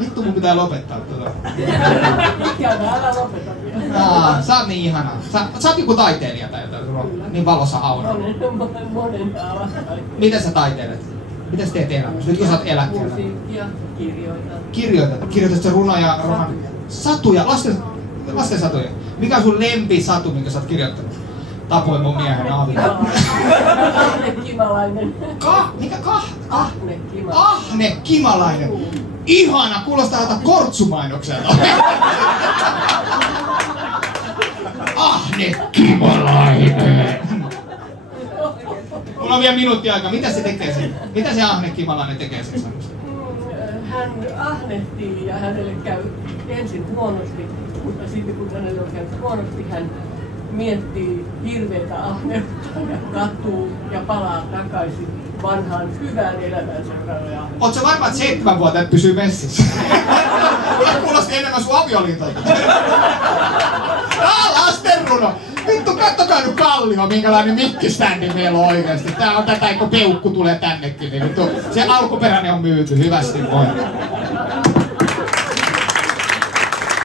Vittu mun pitää lopettaa tuota. Älä lopeta vielä. Sä oot niin ihana. Sä oot joku taiteilija tai jotain, sulla on niin valossa aura. Monen alan. Miten sä taiteilet? Mitä sä teet elämässä? Nyt kun sä oot eläkkeellä. Musiikkia, kirjoitan. Kirjoitat sä runoja, satuja, lasten satuja. Mikä on sun lempisatu, minkä sä oot kirjoittanut? Tapoin mun miehen Aavi. Ahne Kimalainen. Mikä Ahne Kimalainen. Ahne Kimalainen. Ihana, kuulostaa tältä kortsumainokselta. Ahne Kimalainen. Mulla on vielä minuutti aikaa. Mitä se tekee sen? Mitä se Ahne Kimalainen tekee sen sanosta? Hän ahnehtii ja hänelle käy ensin huonosti, mutta sitten kun hänelle on käynyt huonosti, hän miettii hirveätä ahneutta ja katuu ja palaa takaisin vanhaan hyvään elämäänsä. Oot sä varma, että 7 vuotta et pysyy messissä? Mulla kuulosti enemmän sun avioliitolta. Lastenruno! Vittu, kattokaa nyt Kallio, minkälainen mikkiständi meillä on oikeesti. Tää on tätä, kun peukku tulee tännekin, niin vittu, se alkuperäinen on myyty hyvästi. Moi.